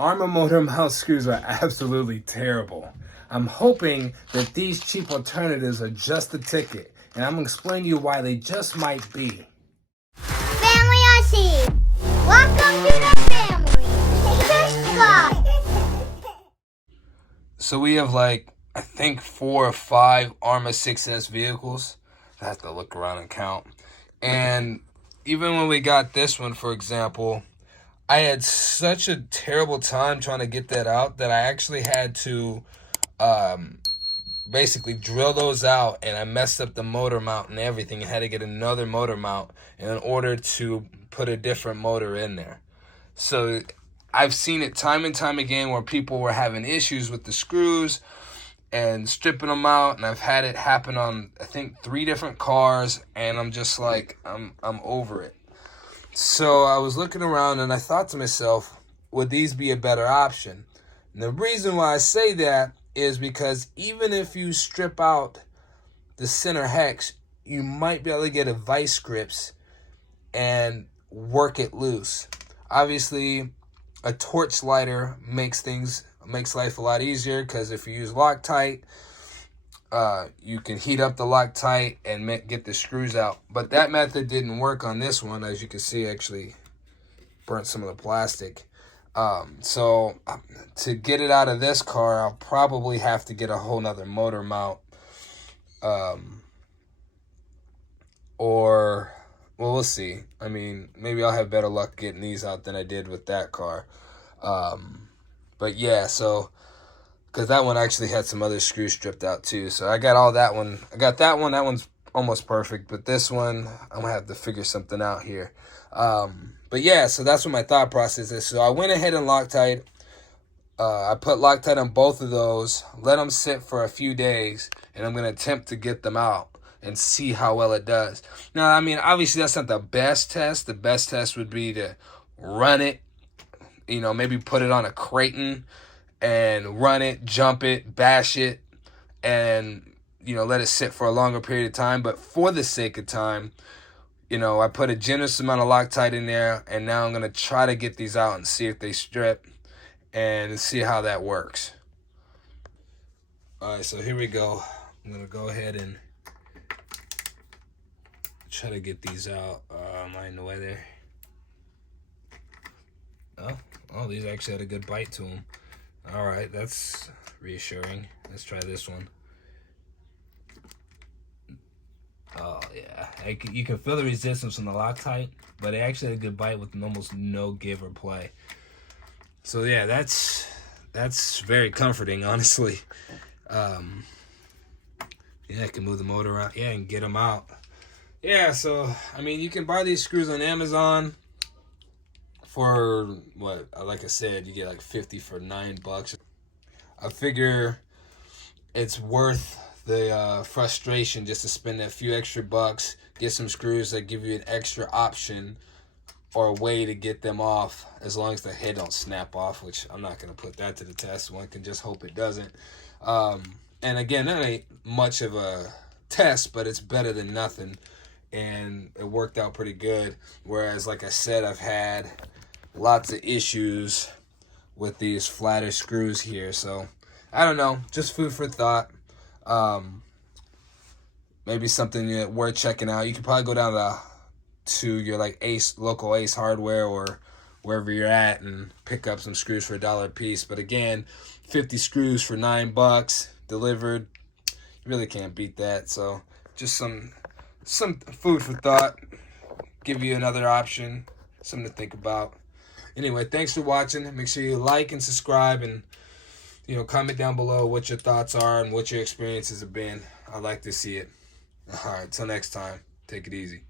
Arrma motor mount screws are absolutely terrible. I'm hoping that these cheap alternatives are just the ticket, and I'm going to explain to you why they just might be. Family I see. Welcome to the family. Let's go. So we have I think 4 or 5 Arrma 6S vehicles. I have to look around and count. And even when we got this one, for example, I had such a terrible time trying to get that out that I actually had to basically drill those out, and I messed up the motor mount and everything. I had to get another motor mount in order to put a different motor in there. So I've seen it time and time again where people were having issues with the screws and stripping them out, and I've had it happen on I think 3 different cars, and I'm just like I'm over it. So I was looking around and I thought to myself, would these be a better option? And the reason why I say that is because even if you strip out the center hex, you might be able to get a vice grips and work it loose. Obviously, a torch lighter makes life a lot easier, because if you use Loctite, you can heat up the Loctite and get the screws out. But that method didn't work on this one. As you can see, actually burnt some of the plastic. So to get it out of this car, I'll probably have to get a whole nother motor mount. Or, well, we'll see. I mean, maybe I'll have better luck getting these out than I did with that car. But yeah, so, because that one actually had some other screws stripped out too. So I got all that one. I got that one. That one's almost perfect. But this one, I'm going to have to figure something out here. But yeah, so that's what my thought process is. So I went ahead and Loctite. I put Loctite on both of those, let them sit for a few days, and I'm going to attempt to get them out and see how well it does. Now, I mean, obviously that's not the best test. The best test would be to run it, maybe put it on a Creighton and run it, jump it, bash it, and, let it sit for a longer period of time. But for the sake of time, I put a generous amount of Loctite in there, and now I'm going to try to get these out and see if they strip and see how that works. All right, so here we go. I'm going to go ahead and try to get these out. Am I in the way there? Oh, these actually had a good bite to them. All right, that's reassuring. Let's try this one. Oh, yeah. You can feel the resistance from the Loctite, but it actually had a good bite with almost no give or play. So, yeah, that's very comforting, honestly. Yeah, I can move the motor around. Yeah, and get them out. Yeah, so, I mean, you can buy these screws on Amazon for, what, like I said, you get like 50 for $9. I figure it's worth the frustration just to spend a few extra bucks, get some screws that give you an extra option or a way to get them off, as long as the head don't snap off, which I'm not going to put that to the test. One can just hope it doesn't. And again, that ain't much of a test, but it's better than nothing, and it worked out pretty good. Whereas, like I said, I've had lots of issues with these flatter screws here. So I don't know, just food for thought. Maybe something worth checking out. You could probably go down to your local Ace Hardware or wherever you're at and pick up some screws for $1 a piece. But again, 50 screws for $9 delivered. You really can't beat that. So just some food for thought. Give you another option, something to think about. Anyway, thanks for watching. Make sure you like and subscribe, and comment down below what your thoughts are and what your experiences have been. I'd like to see it. All right, till next time, take it easy.